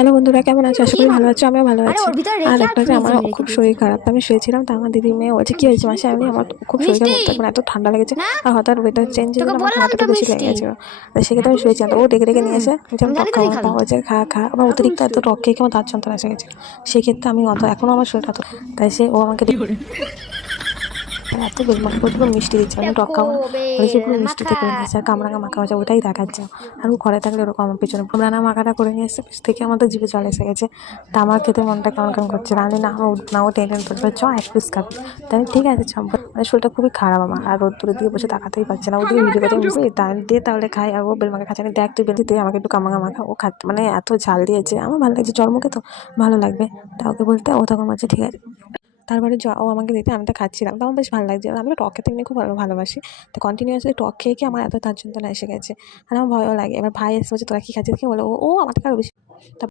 Hello বন্ধুরা, কেমন আছো? আশা কি করি ভালো হবে? আছো। আমিও ভালো আরে আছি। ওর ভিতরে আর রেখে আর একটা যে আমার ফ্রিজে রেখে খুব দিয়েছে। শরীর খারাপ, তো আমি শুয়েছিলাম। তো আমার দিদির মেয়ে বলছে কি হয়েছে মাসি? আমি আমার খুব শরীর খারাপ, মিষ্টি তখন এত ঠান্ডা লেগেছে না, আর হঠাৎ ওয়েদার চেঞ্জ হয়ে তোকে গেলো, আমার বললাম ঠান্ডাটা তো একটু বেশি লেগে মিষ্টি। গেছিলো। তো সেক্ষেত্রে আমি শুয়েছিলাম, তো ও ডেকে ডেকে নিয়ে এসে বলছে আমি আমি টক জানি তো তুই খাবো, খাবি। তাও বলছে খা খা। আমার এত অতিরিক্ত এত দুষ্টু। টক খেয়ে আমার দাঁত যন্ত্রণা এসে গেছিলো। সেক্ষেত্রে আমি এখনও আমার শরীরটা এত, তাই সে ও আমাকে আর এত বেলমাকে বলছে পুরো মিষ্টি দিচ্ছে, আমি টক দেখো খাবো না। বলেছে বেল পুরো মিষ্টিতে মাখা। করে নিয়েছে আর কামরাঙা মাখা হয়েছে, ওটাই দেখাচ্ছে। আর ও ঘরে থাকলে ওরকম আমার পেছনে কামরাঙা মাখাটা করে নিয়ে এসে থেকে আমাদের জিভে জল এসে গেছে। তা আমার খেতে মনটা কেমন কেমন করছে, আমি না আমার উঠবো না, ও টেনে ধরবে চ এক পিস খাবি। তাই আমি ঠিক আছে চম্পা, মানে শরীরটা খুবই খারাপ আমার, আর রোদ্দুরের দিকে বসে তাকাতেই পারছে না। ওদিকে ভিডিও করে বুঝলি দিয়ে তাহলে খাই, আর ও বেলমাকে খাচ্ছে না। দেখ তুই বেল দিতে আমাকে একটু কামরাঙা মাখা, ও খাচ্ছে মানে এত ঝাল দিয়েছে, আমার ভালো লাগছে, চর্মকে তো ভালো লাগবে। তা ওকে বলতে ও তখন বলছে ঠিক আছে। তারপরে ও আমাকে দিতে আমি তো খাচ্ছিলাম, তো আমার বেশ ভালো লাগছে। আমি তো টক খেতে এমনি খুব ভালোবাসি। তো কন্টিনিউয়াসলি টক খেয়ে খেয়ে আমার এত তার যন্ত্রণা এসে গেছে, আর আমার ভয়ও লাগে। এবার ভাই এসে বলছে তোরা কি খাচ্ছিস, কি বলে ও আমার থেকে আরও বেশি।